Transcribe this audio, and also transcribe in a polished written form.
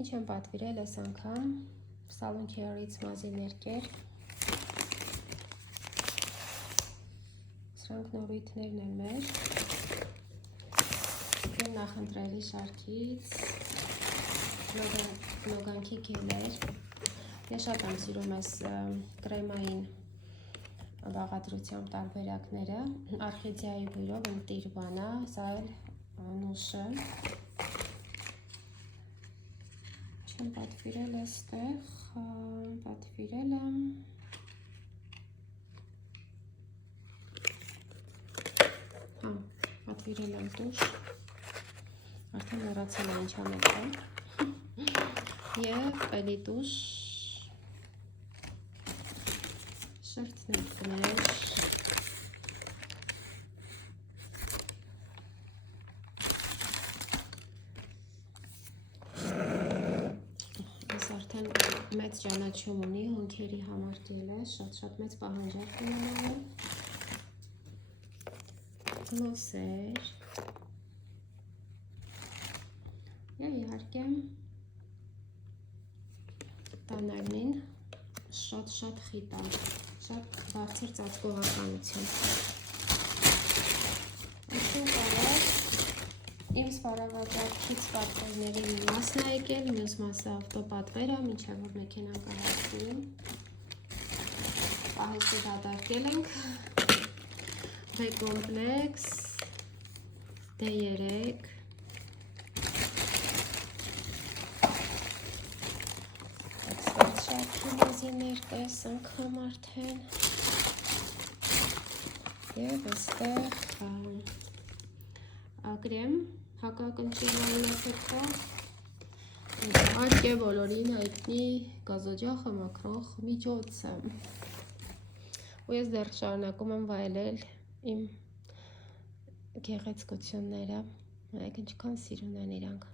Ինչ եմ պատվիրել այս անգամ Salon Care-ից մազի ներկեր։ Սրանք նորույթներն են մեր նախընտրելի շարքից նոգանքի գելեր։ Ես շատ եմ սիրում այս կրեմային բաղադրությամբ տարբերակները, արխիդիայի բույրով ընտիրվանա, սա էլ նուշը։ Չեմ պատվիրել այստեղ, պատվիրել եմ պատվիրել եմ տուշ, արդեն մոռացել եմ ինչ ամենը, և էլի տուշ, շրթներ, ես արդեն մեծ ճանաչում ունի, հոնքերի համար գել է, շատ մեծ պահանջարկ ունենալու, գլոսեր և իհարկե տանալին շատ խիտ է, շատ բարձր ծածկողականություն։ Այսին կարող իմ սպառավաճառքից պատվերների մի մասն է եկել, մյուս մասը ավտոպատվեր է, մինչև որ մեքենան կհասնի։ Պահեստի դատարկել ենք B-կոմպլեքս, D3, էքսպերտ շարքի մազի ներկես անգամ արդեն և այստեղ կրեմ հակակնճիռային էֆեկտով, իհարկե բոլորին հայտնի գազօջախը մաքրող միջոցը։ Ու ես դեռ շարունակում եմ վայելել իմ գեղեցկությունները, ինչքան սիրուն են իրանք։